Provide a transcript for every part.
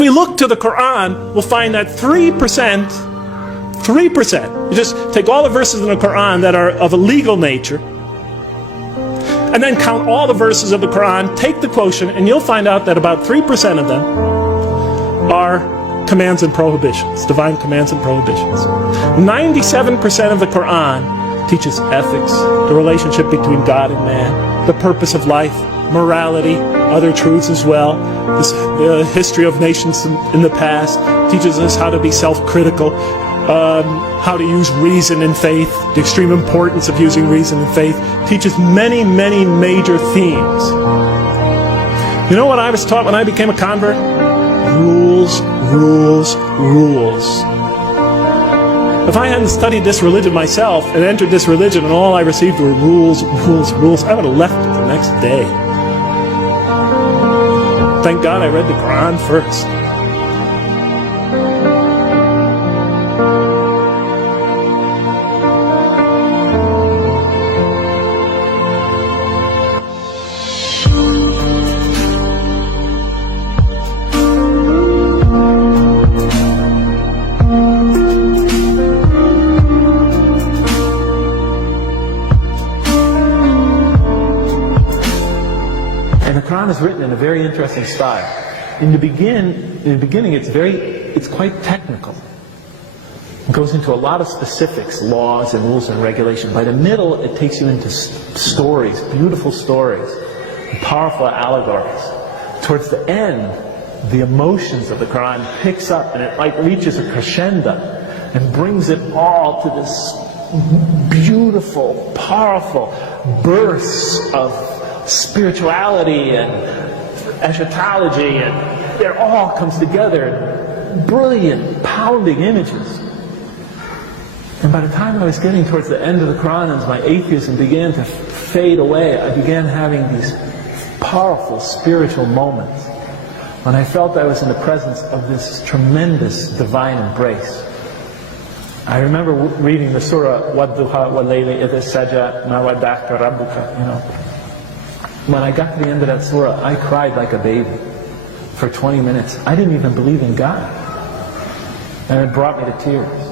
If we look to the Quran, we'll find that 3%, you just take all the verses in the Quran that are of a legal nature, and then count all the verses of the Quran, take the quotient, and you'll find out that about 3% of them are commands and prohibitions, divine commands and prohibitions. 97% of the Quran teaches ethics, the relationship between God and man, the purpose of life, morality, other truths as well. The history of nations in the past teaches us how to be self-critical, how to use reason and faith, the extreme importance of using reason and faith, teaches many, many major themes. You know what I was taught when I became a convert? Rules, rules, rules. If I hadn't studied this religion myself and entered this religion and all I received were rules, rules, rules, I would have left it the next day. Thank God I read the Quran first. Is written in a very interesting style. In the beginning, it's quite technical. It goes into a lot of specifics, laws and rules and regulations. By the middle, it takes you into stories, beautiful stories, powerful allegories. Towards the end, the emotions of the Quran picks up and it like reaches a crescendo and brings it all to this beautiful, powerful bursts of spirituality and eschatology, and it all comes together in brilliant, pounding images. And by the time I was getting towards the end of the Quran, as my atheism began to fade away, I began having these powerful spiritual moments when I felt I was in the presence of this tremendous divine embrace. I remember reading the surah, وَالضُّحَى وَاللَّيْلِ إِذَا سَجَى مَا وَدَّعَكَ رَبُّكَ, When I got to the end of that surah, I cried like a baby for 20 minutes. I didn't even believe in God. And it brought me to tears.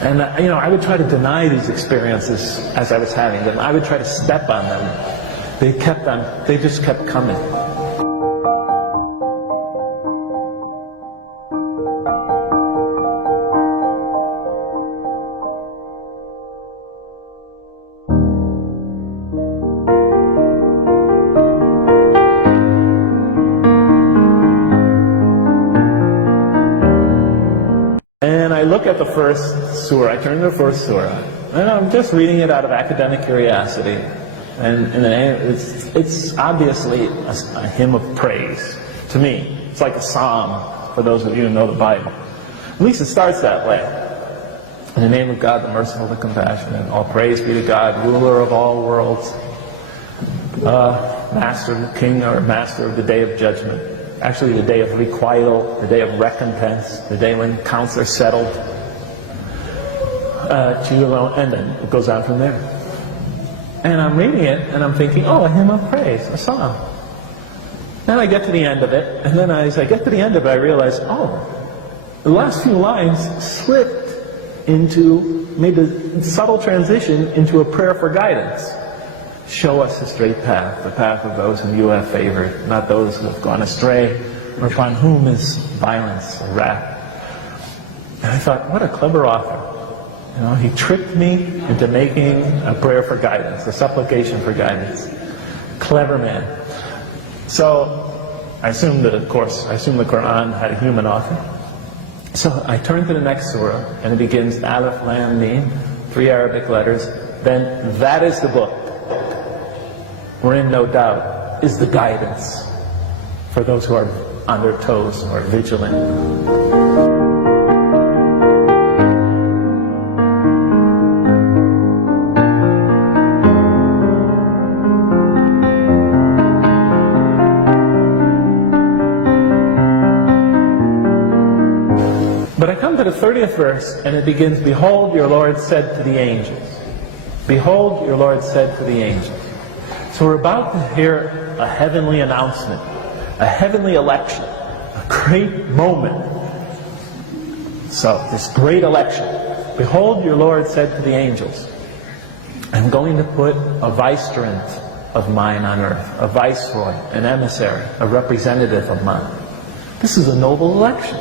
And I would try to deny these experiences as I was having them. I would try to step on them. They just kept coming. I look at the first surah, I turn to the first surah, and I'm just reading it out of academic curiosity. And it's obviously a hymn of praise to me. It's like a psalm for those of you who know the Bible. At least it starts that way. In the name of God, the merciful, the compassionate, all praise be to God, ruler of all worlds, master, king, or master of the day of judgment. Actually, the day of requital, the day of recompense, the day when counts are settled. To you alone, and then it goes on from there. And I'm reading it, and I'm thinking, oh, a hymn of praise, a psalm. Then I get to the end of it, and then as I get to the end of it, I realize, oh, the last few lines slipped made a subtle transition into a prayer for guidance. Show us the straight path, the path of those whom you have favored, not those who have gone astray, or upon whom is violence or wrath. And I thought, what a clever author. He tricked me into making a prayer for guidance, a supplication for guidance. Clever man. So I assumed that, of course, the Quran had a human author. So I turn to the next surah, and it begins Alif, Lam, Mim, 3 Arabic letters. Then that is the book, wherein no doubt is the guidance for those who are on their toes or vigilant. But I come to the 30th verse, and it begins, Behold, your Lord said to the angels. Behold, your Lord said to the angels. So we're about to hear a heavenly announcement, a heavenly election. A great moment. So, this great election. Behold, your Lord said to the angels, I'm going to put a vicegerent of mine on earth, a viceroy, an emissary, a representative of mine. This is a noble election.